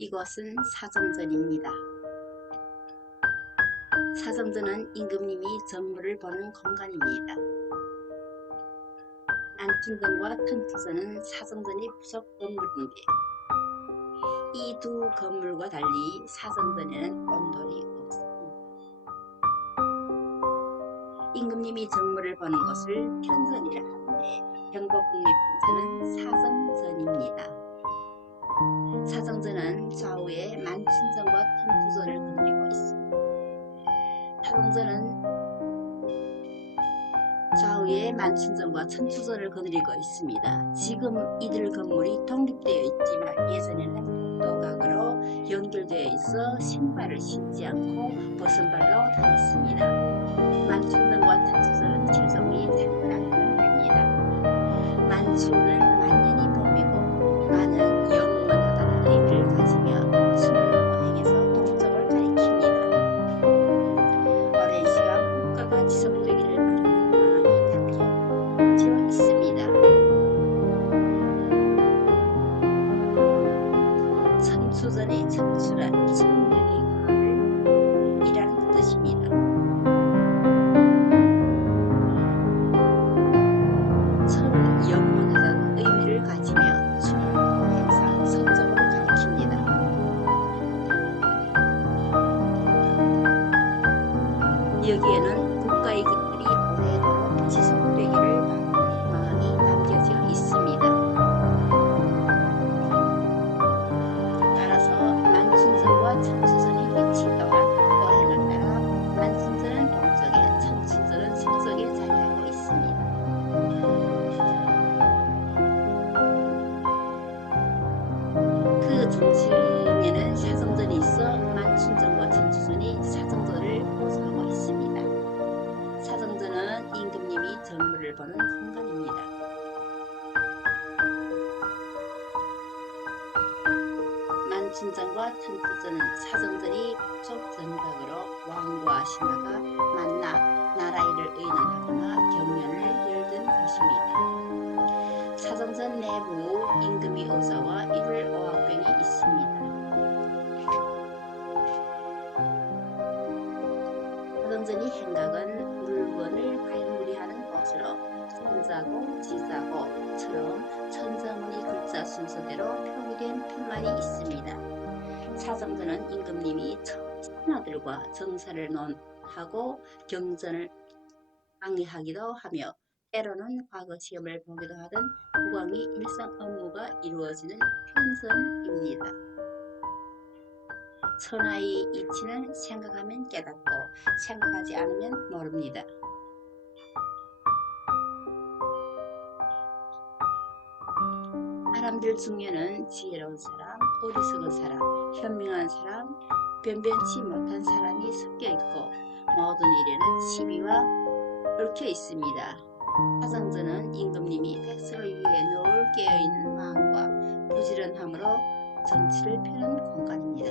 이곳은 사정전입니다. 사정전은 임금님이 정물을 보는 공간입니다. 안춘전과 천추전은 사정전이 부속 건물인데 이 두 건물과 달리 사정전에는 온돌이 없습니다. 임금님이 정물을 보는 것을 편전이라 하는데 경복궁의 편전은 사정전입니다. 사정전은 좌우에 만춘전과 천추전을 거느리고 있습니다. 사정전은 좌우에 만춘전과 천추전을 거느리고 있습니다. 지금 이들 건물이 독립되어 있지만 예전에는 복도각으로 연결되어 있어 신발을 신지 않고 벗은 발로 다녔습니다. 의 여기에는 국가의 것들이 오래도록 지속되기를 마음이 담겨져 있습니다. 따라서 만춘전과 천추전의 위치 또한 오행을 따라 만춘전은 동쪽에 천춘전은 서쪽에 자리하고 있습니다. 그 중심에는 사정전이 있어 만춘전 만춘전과 천추전은 사정전이 북쪽 전각으로 왕과 신하가 만나 나라일을 의논하거나 경연을 열던 곳입니다. 사정전 내부 임금의 의사와 이를 오합병이 있습니다. 사정전이 행각은 물건을 발물이하는 곳으로 손자고 지자고처럼 천자문의 글자 순서대로 표 기된 편말이 있습니다. 사정전은 임금님이 신하들과 정사를 논하고 경전을 강의하기도 하며 때로는 과거 시험을 보기도 하던 국왕의 일상 업무가 이루어지는 편성입니다. 천하의 이치는 생각하면 깨닫고 생각하지 않으면 모릅니다. 사람들 중에는 지혜로운 사람, 어리석은 사람, 현명한 사람, 변변치 못한 사람이 섞여 있고 모든 일에는 시비와 얽혀 있습니다. 사정전은 임금님이 백성을 위해 늘 깨어있는 마음과 부지런함으로 정치를 펴는 공간입니다.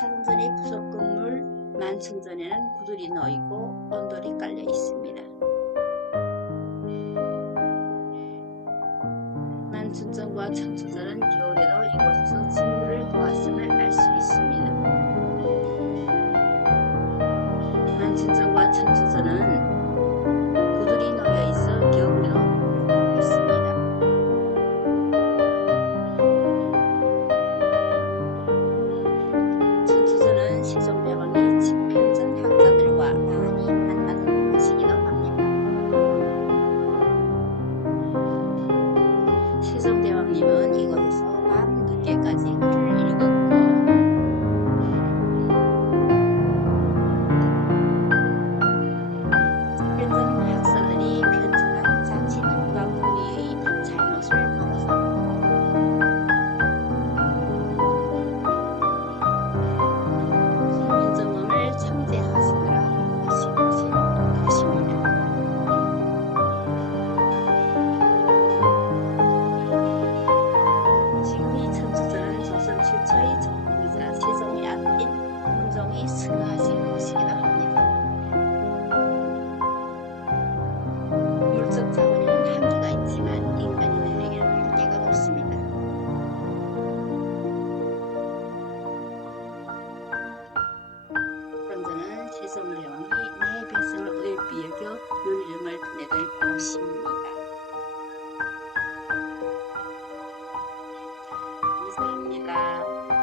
사정전의 부속 건물 만층전에는 구들이 놓이고 온돌이 깔려 있습니다. 만춘전과 천춘전은 겨울에도 이곳에서 직무를 보았음을 알 수 있습니다. 만춘전과 천춘 백성을 영이 내 백성을 의롭게 여겨 요리름을 내들 것입니다. 감사합니다.